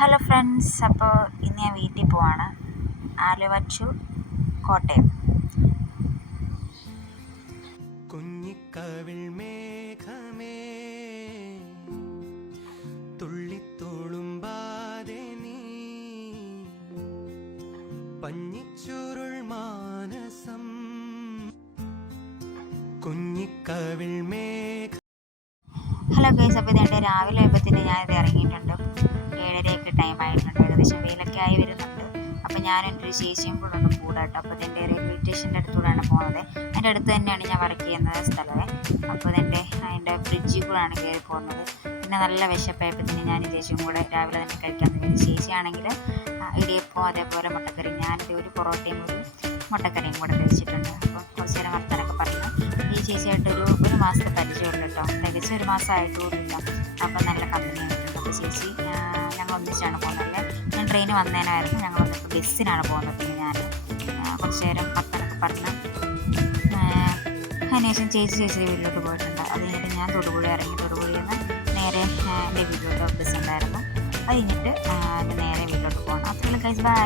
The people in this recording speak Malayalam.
ഹലോ ഫ്രണ്ട്സ്, അപ്പോൾ ഇന്ന് ഞാൻ വീട്ടിൽ പോവാണ്. ആലുവ ടു കോട്ടയം. കുഞ്ഞിക്കവിൾ മേഘമേ തുള്ളിത്തോളുമ്പാതെ നീ പഞ്ഞിച്ചുരുൾ മാനസം കുഞ്ഞിക്കവിൾ മേഘ. ഹലോ ഗൈസ്, അപ്പോൾ ഇതേണ്ട രാവിലെ ആയപ്പോഴത്തേന് ഞാനിത് ഇറങ്ങിയിട്ടുണ്ട്. 7:30 ടൈം ആയിട്ടുണ്ട്. ഏകദേശം വെയിലൊക്കെ ആയി വരുന്നുണ്ട്. അപ്പോൾ ഞാനും എൻ്റെ ഒരു ചേച്ചിയും കൂടെ ഉണ്ട് കൂടെ കേട്ടോ. അപ്പോൾ ഇതിൻ്റെ റെയിൽവേ സ്റ്റേഷൻ്റെ അടുത്തൂടെയാണ് പോകുന്നത്. അതിൻ്റെ അടുത്ത് തന്നെയാണ് ഞാൻ വർക്ക് ചെയ്യുന്ന സ്ഥലമേ. അപ്പോൾ അതിൻ്റെ ബ്രിഡ്ജിൽ കൂടെയാണ് കയറി പോകുന്നത്. പിന്നെ നല്ല വിശപ്പായപ്പോഴത്തേന് ഞാനും ചേച്ചിയും കൂടെ രാവിലെ തന്നെ കഴിക്കാൻ വിചാരിച്ചു. ചേച്ചിയാണെങ്കിൽ ഇടിയപ്പം അതേപോലെ മുട്ടക്കറി, ഞാനിത് ഒരു പൊറോട്ടയും ഒരു മുട്ടക്കറിയും കൂടെ കഴിച്ചിട്ടുണ്ട്. അപ്പോൾ കുറച്ച് നേരം വർത്താനൊക്കെ പറഞ്ഞു. ഈ ചേച്ചിയായിട്ട് ഒരു മാസത്തെ പരിചയമുള്ളൂ കേട്ടോ. തികച്ച ഒരു മാസമായിട്ടുമില്ല. അപ്പോൾ നല്ല കമ്പനി ആയിട്ടുണ്ട്. അപ്പോൾ ചേച്ചി ഞങ്ങൾ ഒന്നിച്ചാണ് പോകുന്നത്. ഞാൻ ട്രെയിന് വന്നതിനായിരുന്നു, ഞങ്ങൾ വന്നിപ്പോൾ ബസ്സിനാണ് പോകുന്നത്. ഞാൻ കുറച്ച് നേരം വർത്താനൊക്കെ പറഞ്ഞു. അതിനുശേഷം ചേച്ചി വീട്ടിലോട്ട് പോയിട്ടുണ്ട്. അത് കഴിഞ്ഞിട്ട് ഞാൻ തൊടുപുഴ ഇറങ്ങി. തൊടുപുഴയിൽ നിന്ന് നേരെ എൻ്റെ വീട്ടിലോട്ട് ബസ് ഉണ്ടായിരുന്നു. അത് കഴിഞ്ഞിട്ട് നേരെ വീട്ടിലോട്ട് പോകണം. അത്രയും ഗൈസ്, ബൈ.